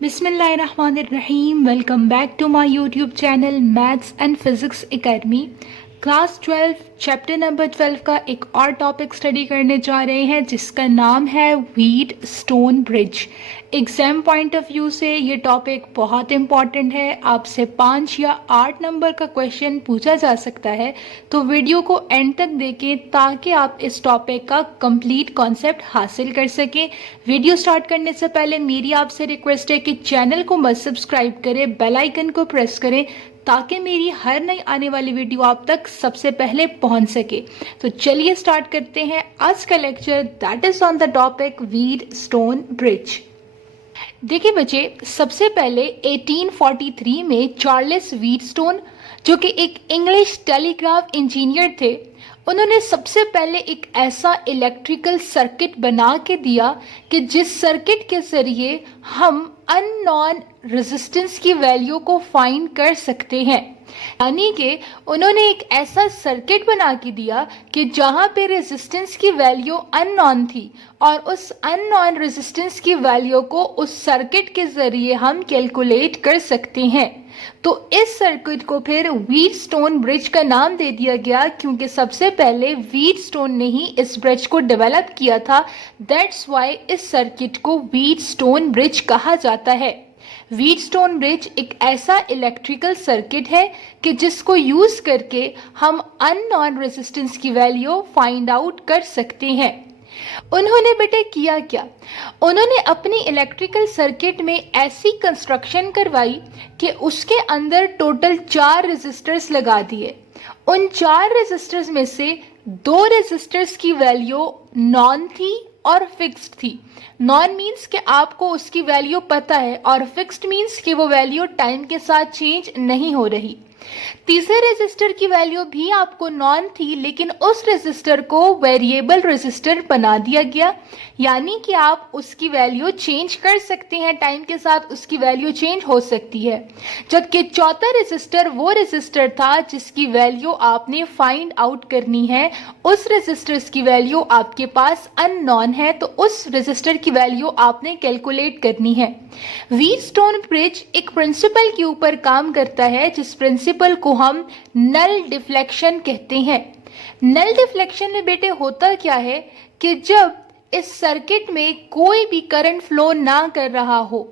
बिस्मिल्लाहिर्रहमानिर्रहीम। Welcome back to my YouTube channel maths and physics academy. Class 12 chapter number 12 का एक और topic study करने जा रहे हैं जिसका नाम है wheat stone bridge. Exam point of view से ये टॉपिक बहुत इंपॉर्टेंट है। आपसे 5 या 8 नंबर का क्वेश्चन पूछा जा सकता है, तो वीडियो को एंड तक देखें ताकि आप इस टॉपिक का कंप्लीट कॉन्सेप्ट हासिल कर सकें। वीडियो स्टार्ट करने से पहले मेरी आपसे रिक्वेस्ट है कि चैनल को मत सब्सक्राइब करें, बेल आइकन को प्रेस करें ताकि मेरी हर नई आने वाली वीडियो आप तक सबसे पहले पहुंच सके। तो चलिए स्टार्ट करते हैं आज का lecture, that is on the topic wheat stone bridge. देखिए बच्चे, सबसे पहले 1843 में चार्ल्स व्हीटस्टोन, जो कि एक इंग्लिश टेलीग्राफ इंजीनियर थे, उन्होंने सबसे पहले एक ऐसा इलेक्ट्रिकल सर्किट बना के दिया कि जिस सर्किट के जरिए हम अननोन रेजिस्टेंस की वैल्यू को फाइंड कर सकते हैं। यानी कि उन्होंने एक ऐसा सर्किट बना के दिया कि जहां पे रेजिस्टेंस की वैल्यू अननोन थी और उस अननोन रेजिस्टेंस की वैल्यू को उस सर्किट के जरिए हम कैलकुलेट कर सकते हैं। तो इस सर्किट को फिर व्हीटस्टोन ब्रिज का नाम दे दिया गया क्योंकि सबसे पहले व्हीटस्टोन ने ही इस ब्रिज को डेवलप किया था। दैट्स वाई इस सर्किट को व्हीटस्टोन ब्रिज कहा जाता है। व्हीटस्टोन ब्रिज एक ऐसा इलेक्ट्रिकल सर्किट है कि जिसको यूज करके हम अननोन रेजिस्टेंस की वैल्यू फाइंड आउट कर सकते हैं। उन्होंने बेटे किया क्या, उन्होंने अपनी इलेक्ट्रिकल सर्किट में ऐसी कंस्ट्रक्शन करवाई कि उसके अंदर टोटल 4 रेजिस्टर्स लगा दिए। उन 4 रेजिस्टर्स में से 2 रेजिस्टर्स की वैल्यू नॉन थी और फिक्स्ड थी। नॉन मीन्स कि आपको उसकी वैल्यू पता है और फिक्स्ड मीन्स कि वो वैल्यू टाइम के साथ चेंज नहीं हो रही। तीसरे रेजिस्टर की वैल्यू भी आपको नॉन थी, लेकिन उस रेजिस्टर को वेरिएबल रेजिस्टर बना दिया गया, यानी कि आप उसकी वैल्यू चेंज कर सकते हैं, टाइम के साथ उसकी वैल्यू चेंज हो सकती है। जबकि चौथा रेजिस्टर वो रेजिस्टर था जिसकी वैल्यू आपने फाइंड आउट करनी है। उस रेजिस्टर की वैल्यू आपके पास अननोन है, तो उस रेजिस्टर की वैल्यू आपने कैलकुलेट करनी है। व्हीटस्टोन ब्रिज एक प्रिंसिपल के ऊपर काम करता है जिस प्रिंसिपल को हम नल डिफ्लेक्शन कहते हैं। नल डिफ्लेक्शन में बेटे होता क्या है कि जब इस सर्किट में कोई भी करंट फ्लो ना कर रहा हो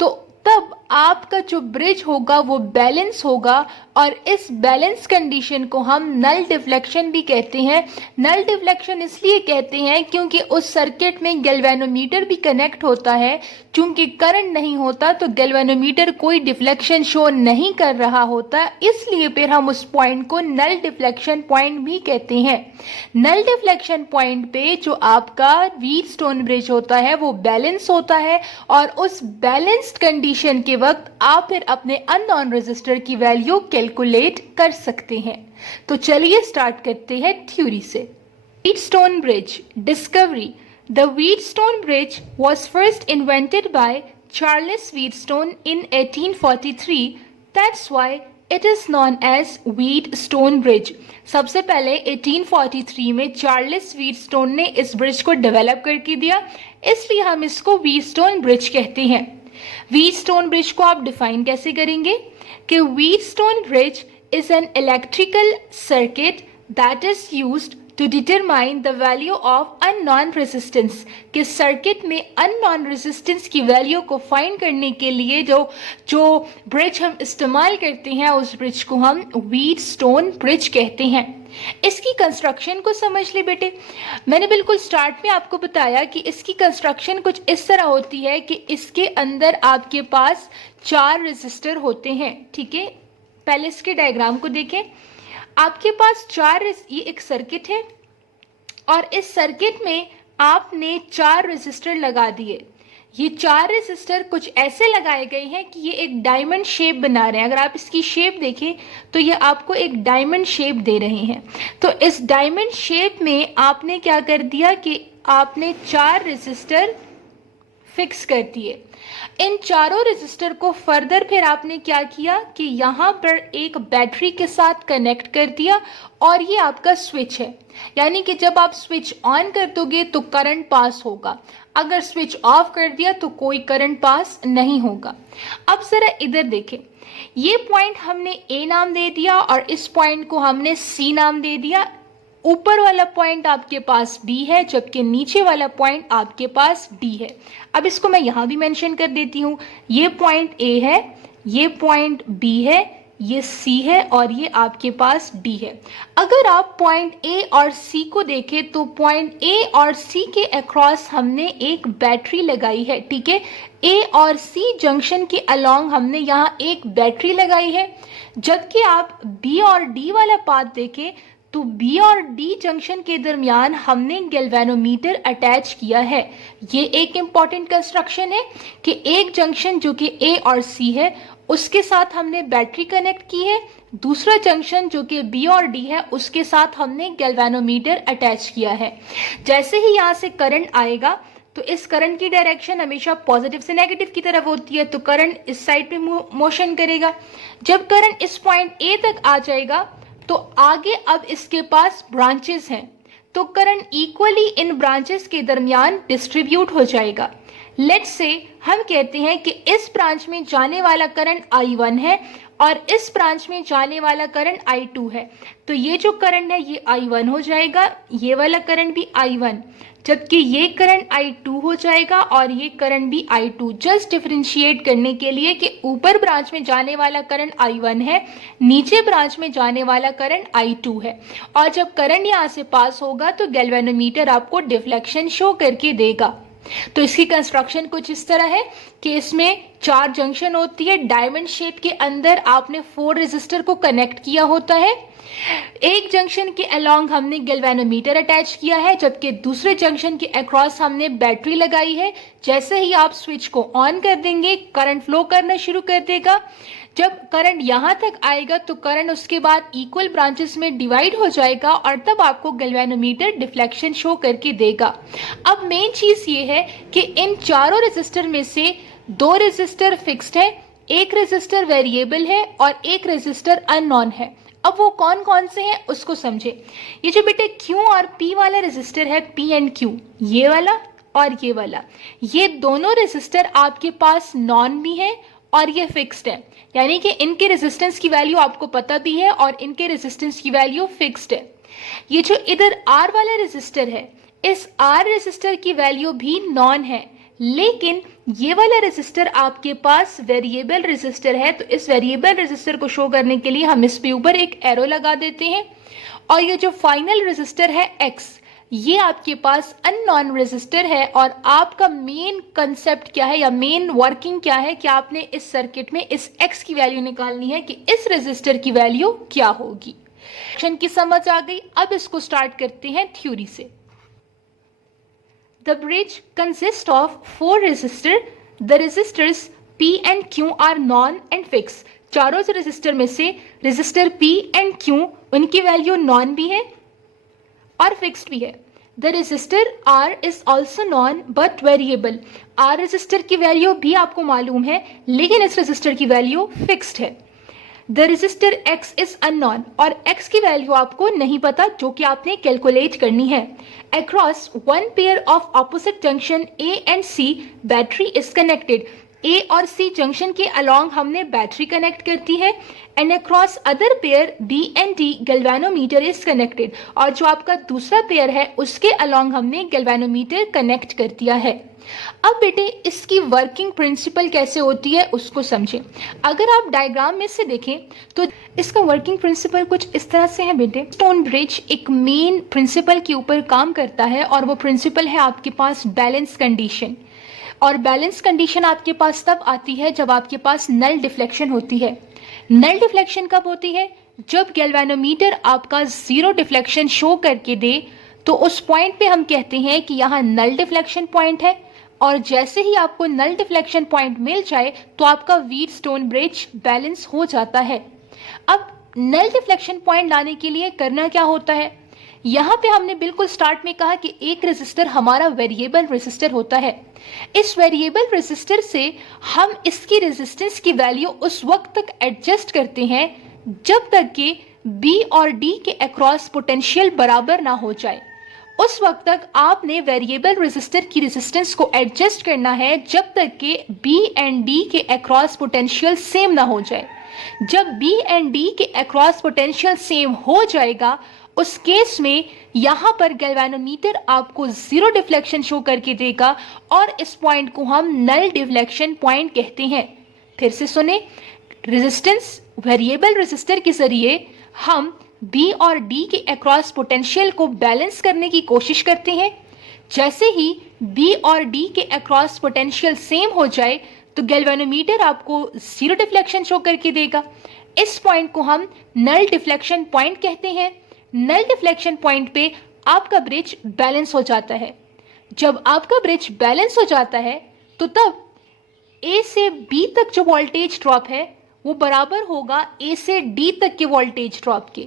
तो तब आपका जो ब्रिज होगा वो बैलेंस होगा, और इस बैलेंस कंडीशन को हम नल डिफ्लेक्शन भी कहते हैं। नल डिफ्लेक्शन इसलिए कहते हैं क्योंकि उस सर्किट में गैल्वेनोमीटर भी कनेक्ट होता है। चूंकि करंट नहीं होता तो गैल्वेनोमीटर कोई डिफ्लेक्शन शो नहीं कर रहा होता, इसलिए फिर हम उस पॉइंट को नल डिफ्लेक्शन पॉइंट भी कहते हैं। नल डिफ्लेक्शन पॉइंट पे जो आपका व्हीटस्टोन ब्रिज होता है वो बैलेंस होता है, और उस बैलेंस्ड कंडीशन के वक्त आप फिर अपने अननोन रेजिस्टर की वैल्यू कैलकुलेट कर सकते हैं। तो चलिए स्टार्ट करते हैं थ्योरी से। Wheatstone bridge discovery. The Wheatstone Bridge was first invented by Charles Wheatstone in 1843. That's why it is known as Wheatstone Bridge. सबसे पहले 1843 में चार्ल्स व्हीटस्टोन ने इस ब्रिज को डेवलप करके दिया, इसलिए हम इसको व्हीटस्टोन ब्रिज कहते हैं। व्हीटस्टोन ब्रिज को आप डिफाइन कैसे करेंगे कि Wheatstone bridge is an electrical circuit that is used to determine the value of unknown resistance। कि सर्किट में अननोन रेजिस्टेंस की वैल्यू को फाइंड करने के लिए जो ब्रिज हम इस्तेमाल करते हैं उस ब्रिज को हम व्हीटस्टोन ब्रिज कहते हैं। इसकी कंस्ट्रक्शन को समझ ले बेटे। मैंने बिल्कुल स्टार्ट में आपको बताया कि इसकी कंस्ट्रक्शन कुछ इस तरह होती है कि इसके अंदर आपके पास 4 रेजिस्टर होते हैं। ठीक है, पहले इसके डायग्राम को देखें। आपके पास ये एक सर्किट है और इस सर्किट में आपने 4 रेजिस्टर लगा दिए। ये 4 रेजिस्टर कुछ ऐसे लगाए गए हैं कि ये एक डायमंड शेप बना रहे हैं। अगर आप इसकी शेप देखें तो ये आपको एक डायमंड शेप दे रहे हैं। तो इस डायमंड शेप में आपने क्या कर दिया कि आपने 4 रेजिस्टर फिक्स कर दिए। इन चारों रेजिस्टर को फर्दर फिर आपने क्या किया कि यहाँ पर एक बैटरी के साथ कनेक्ट कर दिया और ये आपका स्विच है, यानी कि जब आप स्विच ऑन कर दोगे तो करंट पास होगा, अगर स्विच ऑफ कर दिया तो कोई करंट पास नहीं होगा। अब जरा इधर देखें, ये पॉइंट हमने ए नाम दे दिया और इस पॉइंट को हमने सी नाम दे दिया। ऊपर वाला पॉइंट आपके पास बी है जबकि नीचे वाला पॉइंट आपके पास डी है। अब इसको मैं यहां भी मेंशन कर देती हूं, ये पॉइंट ए है, ये पॉइंट बी है, ये सी है और ये आपके पास डी है। अगर आप पॉइंट ए और सी को देखें तो पॉइंट ए और सी के अक्रॉस हमने एक बैटरी लगाई है, ठीक है। ए और सी जंक्शन के अलोंग हमने यहाँ एक बैटरी लगाई है, जबकि आप बी और डी वाला पाथ देखें तो बी और डी जंक्शन के दरमियान हमने गैल्वेनोमीटर अटैच किया है। ये एक इंपॉर्टेंट कंस्ट्रक्शन है कि एक जंक्शन जो कि ए और सी है उसके साथ हमने बैटरी कनेक्ट की है, दूसरा जंक्शन जो कि बी और डी है उसके साथ हमने गैल्वेनोमीटर अटैच किया है। जैसे ही यहाँ से करंट आएगा तो इस करंट की डायरेक्शन हमेशा पॉजिटिव से नेगेटिव की तरफ होती है, तो करंट इस साइड पे मोशन करेगा। जब करंट इस पॉइंट ए तक आ जाएगा तो आगे अब इसके पास ब्रांचेस हैं, तो करंट इक्वली इन ब्रांचेस के दरमियान डिस्ट्रीब्यूट हो जाएगा। लेट्स से हम कहते हैं कि इस ब्रांच में जाने वाला करंट I1 है और इस ब्रांच में जाने वाला करंट I2 है, तो ये जो करंट है ये I1 हो जाएगा, ये वाला करंट भी I1, जबकि ये करंट I2 हो जाएगा और ये करंट भी I2। जस्ट डिफरेंशिएट करने के लिए कि ऊपर ब्रांच में जाने वाला करंट I1 है, नीचे ब्रांच में जाने वाला करंट I2 है, और जब करंट यहाँ से पास होगा तो गैल्वेनोमीटर आपको डिफ्लेक्शन शो करके देगा। तो इसकी कंस्ट्रक्शन कुछ इस तरह है कि इसमें 4 जंक्शन होती है, डायमंड शेप के अंदर आपने 4 रेजिस्टर को कनेक्ट किया होता है। एक जंक्शन के अलोंग हमने गैल्वेनोमीटर अटैच किया है, जबकि दूसरे जंक्शन के अक्रॉस हमने बैटरी लगाई है। जैसे ही आप स्विच को ऑन कर देंगे करंट फ्लो करना शुरू कर देगा। जब करंट यहाँ तक आएगा तो करंट उसके बाद इक्वल ब्रांचेस में डिवाइड हो जाएगा और तब आपको गैल्वेनोमीटर डिफ्लेक्शन शो करके देगा। अब मेन चीज ये है कि इन चारों रेजिस्टर में से 2 रेजिस्टर फिक्स्ड है, एक रेजिस्टर वेरिएबल है और एक रेजिस्टर अननोन है। अब वो कौन कौन से हैं उसको समझे। ये जो बेटे Q और P वाला रेजिस्टर है, P एंड Q, ये वाला और ये वाला, ये दोनों रेजिस्टर आपके पास नॉन भी हैं और ये फिक्स्ड है, यानी कि इनके रेजिस्टेंस की वैल्यू आपको पता भी है और इनके रेजिस्टेंस की वैल्यू फिक्स्ड है। ये जो इधर R वाला रेजिस्टर है, इस R रेजिस्टर की वैल्यू भी नॉन है, लेकिन ये वाला रेजिस्टर आपके पास वेरिएबल रेजिस्टर है, तो इस वेरिएबल रेजिस्टर को शो करने के लिए हम इस पे ऊपर एक एरो लगा देते हैं। और ये जो फाइनल रेजिस्टर है X, ये आपके पास अननोन रेजिस्टर है। और आपका मेन कंसेप्ट क्या है या मेन वर्किंग क्या है कि आपने इस सर्किट में इस X की वैल्यू निकालनी है कि इस रेजिस्टर की वैल्यू क्या होगी। की समझ आ गई। अब इसको स्टार्ट करते हैं थ्योरी से। The bridge consists of 4 resistors. The resistors P and Q are non and fixed. चारों से रेजिस्टर में से रेजिस्टर P and Q उनकी वैल्यू नॉन भी है और फिक्स्ड भी है। The resistor R is also non but variable. R resistor की वैल्यू भी आपको मालूम है, लेकिन इस रेजिस्टर की वैल्यू फिक्स्ड है। The resistor X is unknown और X की वैल्यू आपको नहीं पता, जो कि आपने कैलकुलेट करनी है। Across one pair of opposite junction A and C, battery is connected. A और C जंक्शन के अलोंग हमने बैटरी कनेक्ट करती है। And across other pair B and D galvanometer is connected, और जो आपका दूसरा पेयर है उसके अलोंग हमने गैल्वेनोमीटर कनेक्ट कर दिया है। अब बेटे इसकी वर्किंग प्रिंसिपल कैसे होती है उसको समझें। अगर आप डायग्राम में से देखें तो इसका वर्किंग प्रिंसिपल कुछ इस तरह से है बेटे। स्टोन ब्रिज एक मेन प्रिंसिपल के ऊपर काम करता है और वो प्रिंसिपल है आपके पास बैलेंस कंडीशन। और बैलेंस कंडीशन आपके पास तब आती है जब आपके पास नल डिफ्लेक्शन होती है। नल डिफ्लेक्शन कब होती है? जब गैल्वेनोमीटर आपका 0 डिफ्लेक्शन शो करके दे, तो उस पॉइंट पे हम कहते हैं कि यहाँ नल डिफ्लेक्शन पॉइंट है। और जैसे ही आपको नल डिफ्लेक्शन पॉइंट मिल जाए तो आपका व्हीटस्टोन ब्रिज बैलेंस हो जाता है। अब नल डिफ्लेक्शन पॉइंट लाने के लिए करना क्या होता है? यहाँ पे हमने बिल्कुल स्टार्ट में कहा कि एक रेजिस्टर हमारा वेरिएबल रेजिस्टर होता है। इस वेरिएबल रेजिस्टर से हम इसकी रेजिस्टेंस की वैल्यू उस वक्त तक एडजस्ट करते हैं जब तक कि बी और डी के अक्रॉस पोटेंशियल बराबर ना हो जाए। उस वक्त तक आपने वेरिएबल रेजिस्टर की रेजिस्टेंस को एडजस्ट करना है जब तक कि बी एंड डी के अक्रॉस पोटेंशियल सेम ना हो जाए। जब बी एंड डी के अक्रॉस पोटेंशियल सेम हो जाएगा, उस केस में यहाँ पर गैल्वेनोमीटर आपको जीरो डिफ्लेक्शन शो करके देगा और इस पॉइंट को हम नल डिफ्लेक्शन पॉइंट कहते हैं। फिर से सुने, रेजिस्टेंस वेरिएबल रेजिस्टर के जरिए हम बी और डी के अक्रॉस पोटेंशियल को बैलेंस करने की कोशिश करते हैं। जैसे ही बी और डी के अक्रॉस पोटेंशियल सेम हो जाए तो गैल्वेनोमीटर आपको जीरो डिफ्लेक्शन शो करके देगा। इस पॉइंट को हम नल डिफ्लेक्शन पॉइंट कहते हैं। नल डिफ्लेक्शन पॉइंट पे आपका ब्रिज बैलेंस हो जाता है। जब आपका ब्रिज बैलेंस हो जाता है तो तब ए से बी तक जो वोल्टेज ड्रॉप है वो बराबर होगा ए से डी तक के वोल्टेज ड्रॉप के,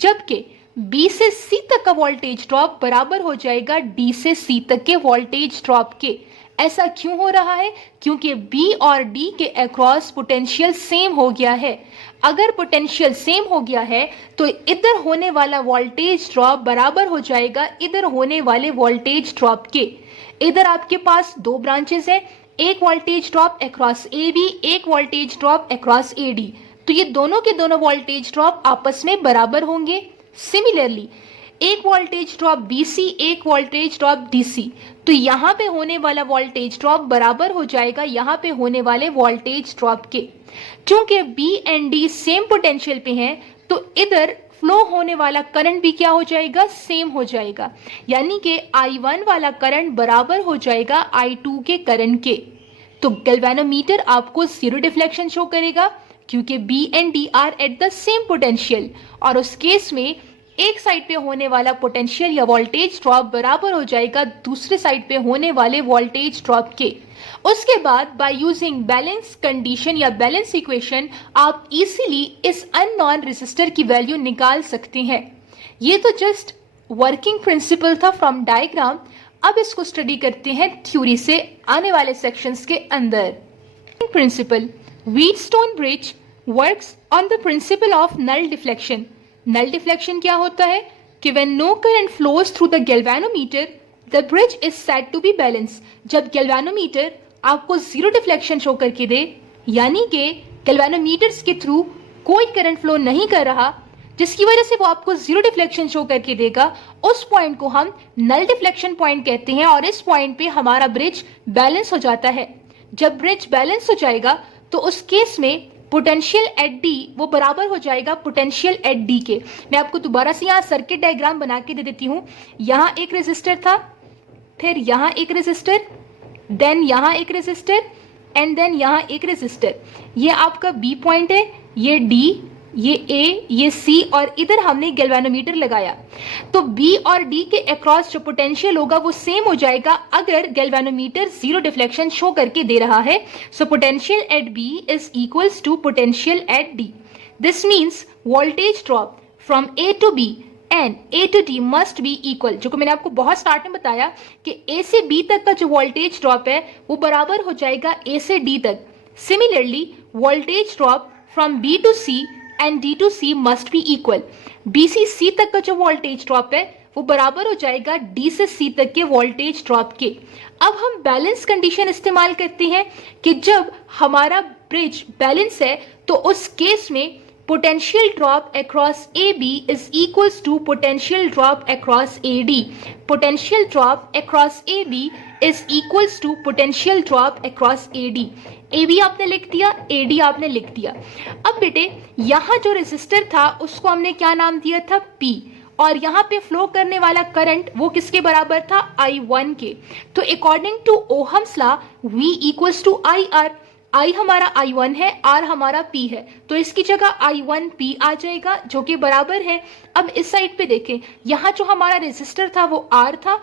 जबकि बी से सी तक का वोल्टेज ड्रॉप बराबर हो जाएगा डी से सी तक के वोल्टेज ड्रॉप के। ऐसा क्यों हो रहा है? क्योंकि बी और डी के अक्रॉस पोटेंशियल सेम हो गया है। अगर पोटेंशियल सेम हो गया है तो इधर होने वाला वोल्टेज ड्रॉप बराबर हो जाएगा इधर होने वाले वोल्टेज ड्रॉप के। इधर आपके पास दो ब्रांचेस हैं, एक voltage drop across A B, एक voltage drop across A D. तो ये दोनों के दोनों वोल्टेज ड्रॉप आपस में बराबर होंगे। सिमिलरली एक वोल्टेज ड्रॉप BC, एक वोल्टेज ड्रॉप DC, तो यहाँ पे होने वाला वोल्टेज ड्रॉप बराबर हो जाएगा यहाँ पे होने वाले वोल्टेज ड्रॉप के। क्योंकि B and D same potential पे हैं तो इधर फ्लो होने वाला करंट भी क्या हो जाएगा? सेम हो जाएगा। यानी कि I1 वाला करंट बराबर हो जाएगा I2 के करंट के। तो गैल्वेनोमीटर आपको जीरो डिफ्लेक्शन शो करेगा क्योंकि B and D are at the same potential, और उस केस में एक साइड पे होने वाला पोटेंशियल या वोल्टेज ड्रॉप बराबर हो जाएगा दूसरे साइड पे होने वाले वोल्टेज ड्रॉप के। उसके बाद बाय यूजिंग बैलेंस कंडीशन या बैलेंस इक्वेशन आप इजीली इस अननोन रेजिस्टर की वैल्यू निकाल सकते हैं। ये तो जस्ट वर्किंग प्रिंसिपल था फ्रॉम डायग्राम। अब इसको स्टडी करते हैं थ्योरी से आने वाले सेक्शंस के अंदर। Principle, Wheatstone bridge works on the principle of null deflection. Null deflection क्या होता है कि when no current flows through the galvanometer the bridge is said to be balance. जब गैल्वेनोमीटर आपको जीरो डिफ्लेक्शन शो करके दे, यानी कि गैल्वेनोमीटर्स के थ्रू कोई करंट फ्लो नहीं कर रहा, जिसकी वजह से वो आपको जीरो डिफ्लेक्शन शो करके देगा, उस पॉइंट को हम नल डिफ्लेक्शन पॉइंट कहते हैं। और इस पॉइंट पे हमारा ब्रिज बैलेंस हो जाता है। जब ब्रिज बैलेंस हो जाएगा तो उस केस में पोटेंशियल एट डी वो बराबर हो जाएगा पोटेंशियल एट डी के। मैं आपको दोबारा से यहाँ सर्किट डायग्राम बना के दे देती हूँ। यहाँ एक रेजिस्टर था, फिर यहाँ एक रेजिस्टर, देन यहाँ एक रेजिस्टर एंड देन यहाँ एक रेजिस्टर। ये आपका बी पॉइंट है, ये डी, ये ए, ये सी, और इधर हमने गैल्वेनोमीटर लगाया। तो बी और डी के अक्रॉस जो पोटेंशियल होगा वो सेम हो जाएगा अगर गैल्वेनोमीटर जीरो डिफ्लेक्शन शो करके दे रहा है। So potential at B is equals to potential at D. This means voltage drop from A to B and A to D must be equal. जो कि मैंने आपको बहुत स्टार्ट में बताया कि ए से बी तक का जो वोल्टेज ड्रॉप है वो बराबर हो जाएगा ए से डी तक। Similarly voltage drop from B to C and D to C must be equal. B से सी तक का जो वोल्टेज ड्रॉप है वो बराबर हो जाएगा डी से सी तक के वोल्टेज ड्रॉप के। अब हम बैलेंस कंडीशन इस्तेमाल करते हैं कि जब हमारा ब्रिज बैलेंस है तो उस केस में potential drop across A B is equals to potential drop across A D. Potential drop across A B is equals to potential drop across A D. A B आपने लिख दिया, A D आपने लिख दिया। अब बेटे यहाँ जो रेजिस्टर था उसको हमने क्या नाम दिया था? P, और यहाँ पे फ्लो करने वाला करंट वो किसके बराबर था? I1 के। तो according to Ohm's law V equals to I R. I हमारा I1 है, R हमारा P है, तो इसकी जगह I1P आ जाएगा जो कि बराबर है। अब इस साइड पे देखें, यहाँ जो हमारा रेजिस्टर था वो R था,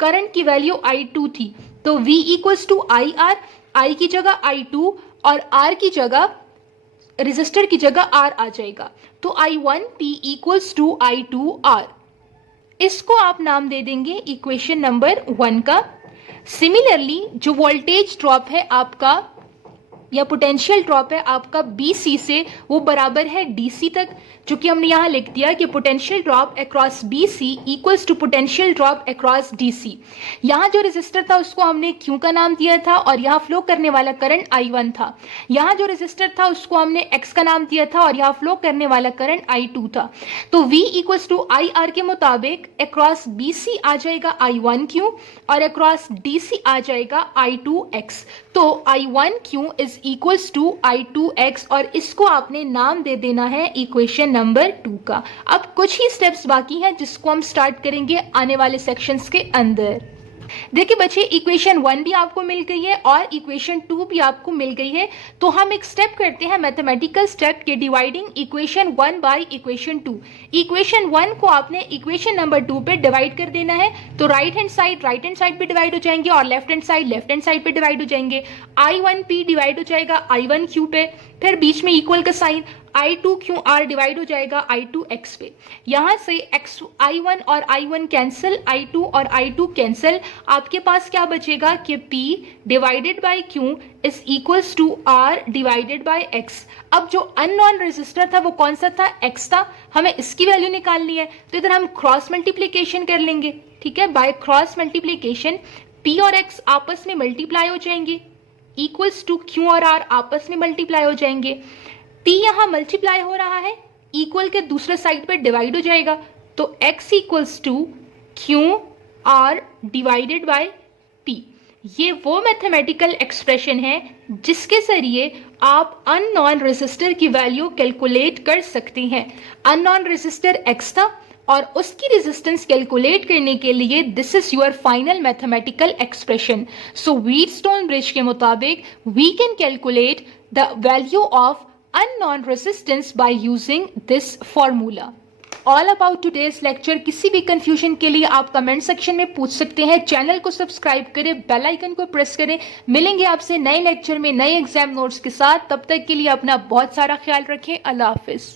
करंट की वैल्यू I2 थी, तो V equals to I R. I की जगह I2 और R की जगह, रेजिस्टर की जगह R आ जाएगा। तो I1P इक्वल्स टू I2R। इसको आप नाम दे देंगे इक्वेशन नंबर 1 का। सिमिलरली जो वोल्टेज ड्रॉप है आपका या पोटेंशियल ड्रॉप है आपका BC से, वो बराबर है DC तक, जो कि हमने यहाँ लिख दिया कि potential drop across BC equals to potential drop across DC। यहाँ जो रेजिस्टर था उसको हमने Q का नाम दिया था और यहाँ फ्लो करने वाला करंट I1 था। यहाँ जो रेजिस्टर था उसको हमने X का नाम दिया था और यहाँ फ्लो करने वाला करंट I2 था। तो V इक्वल्स टू IR के मुताबिक अक्रॉस BC आ जाएगा I1Q और अक्रॉस DC आ जाएगा I2X। तो I1Q is equals to I2X और इसको आपने नाम दे देना है इक्वेशन नंबर 2 का। अब कुछ ही स्टेप्स बाकी हैं जिसको हम स्टार्ट करेंगे आने वाले सेक्शंस के अंदर। देखिए बच्चे, इक्वेशन 1 भी आपको मिल गई है और इक्वेशन 2 भी आपको मिल गई है। तो हम एक स्टेप करते हैं मैथमेटिकल स्टेप के dividing equation 1 by equation 2। Equation 1 को आपने इक्वेशन नंबर 2 पे डिवाइड कर देना है। तो राइट हैंड साइड पे डिवाइड हो जाएंगे और लेफ्ट हैंड साइड पे डिवाइड हो जाएंगे। I1P डिवाइड हो जाएगा I1Q पे, फिर बीच में इक्वल का साइन I2QR डिवाइड हो जाएगा I2X पे। यहां से I1 और I1 कैंसिल, I2 और I2 कैंसिल। आपके पास क्या बचेगा कि P divided by Q is equals to R divided by X। अब जो अननोन रेजिस्टर था वो कौन सा था? X था। हमें इसकी वैल्यू निकालनी है, तो इधर हम क्रॉस मल्टीप्लीकेशन कर लेंगे। ठीक है, बाय क्रॉस मल्टीप्लीकेशन P और X आपस में मल्टीप्लाई हो जाएंगे, इक्वल्स टू Q और R आपस में मल्टीप्लाई हो जाएंगे। P यहाँ मल्टीप्लाई हो रहा है, इक्वल के दूसरे साइड पे डिवाइड हो जाएगा। तो X equals to QR divided by P। ये वो मैथमेटिकल एक्सप्रेशन है जिसके जरिए आप अननोन रेजिस्टर की वैल्यू कैलकुलेट कर सकते हैं। अननोन रेजिस्टर X था और उसकी रेजिस्टेंस कैलकुलेट करने के लिए this is your final mathematical expression. So Wheatstone bridge के मुताबिक we can calculate the value of unknown resistance by using this formula. All about today's lecture। किसी भी कंफ्यूजन के लिए आप कमेंट सेक्शन में पूछ सकते हैं। चैनल को सब्सक्राइब करें, बेल आइकन को प्रेस करें। मिलेंगे आपसे नए लेक्चर में नए एग्जाम नोट्स के साथ। तब तक के लिए अपना बहुत सारा ख्याल रखें। अल्लाह हाफिज।